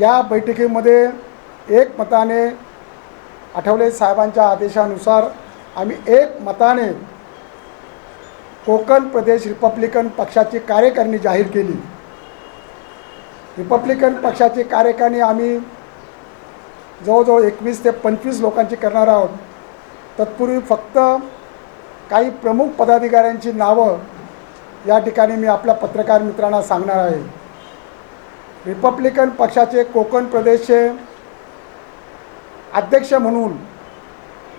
या बैठकीमध्ये एकमताने आठवले साहेबांच्या आदेशानुसार आम्ही एकमताने कोकण प्रदेश रिपब्लिकन पक्षाची कार्यकारिणी जाहीर केली। रिपब्लिकन पक्षाची कार्यकारिणी आम्ही जवळजवळ 21 ते 25 लोकांची करणार आहोत। तत्पूर्वी फक्त काही प्रमुख पदाधिकाऱ्यांची नावं या ठिकाणी मी आपल्या पत्रकार मित्रांना सांगणार आहे। रिपब्लिकन पक्षाचे कोकण प्रदेशचे अध्यक्ष म्हणून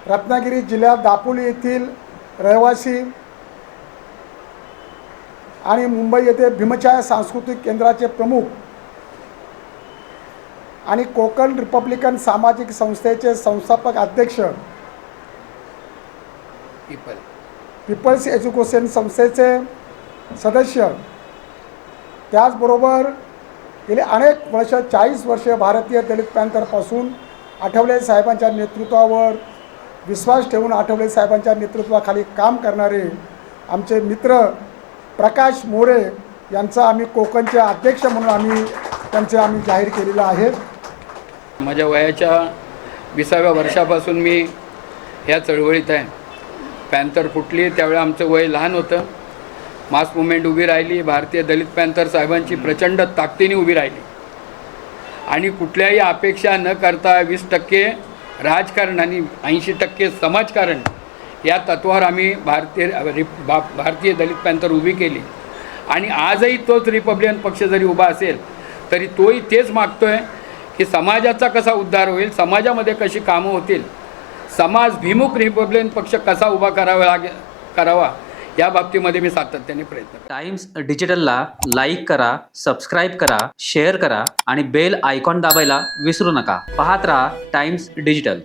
रत्नागिरी जिल्ह्यात दापोली येथील रहिवासी आणि मुंबई येथे भीमछाया सांस्कृतिक केंद्राचे प्रमुख आणि कोकण रिपब्लिकन सामाजिक संस्थेचे संस्थापक अध्यक्ष, पीपल्स एज्युकेशन संस्थेचे सदस्य, त्याचबरोबर गेले अनेक वर्ष 40 वर्षे भारतीय दलित पॅंथरपासून आठवले साहेबांच्या नेतृत्वावर विश्वास ठेवून आठवले साहेबांच्या नेतृत्वाखाली काम करणारे आमचे मित्र प्रकाश मोरे यांचा आम्ही कोकणचे अध्यक्ष म्हणून आम्ही जाहीर केलेलं आहे। माझ्या वयाच्या 20व्या वर्षापासून मी ह्या चळवळीत आहे। पॅंथर फुटली त्यावेळी आमचं वय लहान होतं। मास मुवमेंट उभी राहिली, भारतीय दलित पॅंथर साहेबांची प्रचंड ताकदीने उभी राहिली आणि कुठल्याही अपेक्षा न करता 20% राजकारण आणि 80% समाजकारण या तत्वावर आम्ही भारतीय दलित पॅंथर उभी केली आणि आजही तोच रिपब्लिकन पक्ष जरी उभा असेल तरी तोही तेच मागतोय की समाजाचा कसा उद्धार होईल, समाजामध्ये कशी कामं होतील, समाजभिमुख रिपब्लिकन पक्ष कसा उभा करावा या बाबतीमध्ये मी सातत्याने प्रयत्न करतो। टाइम्स डिजिटलला लाईक करा, सबस्क्राईब करा, शेअर करा आणि बेल आयकॉन दाबायला विसरू नका। पाहत रहा टाइम्स डिजिटल।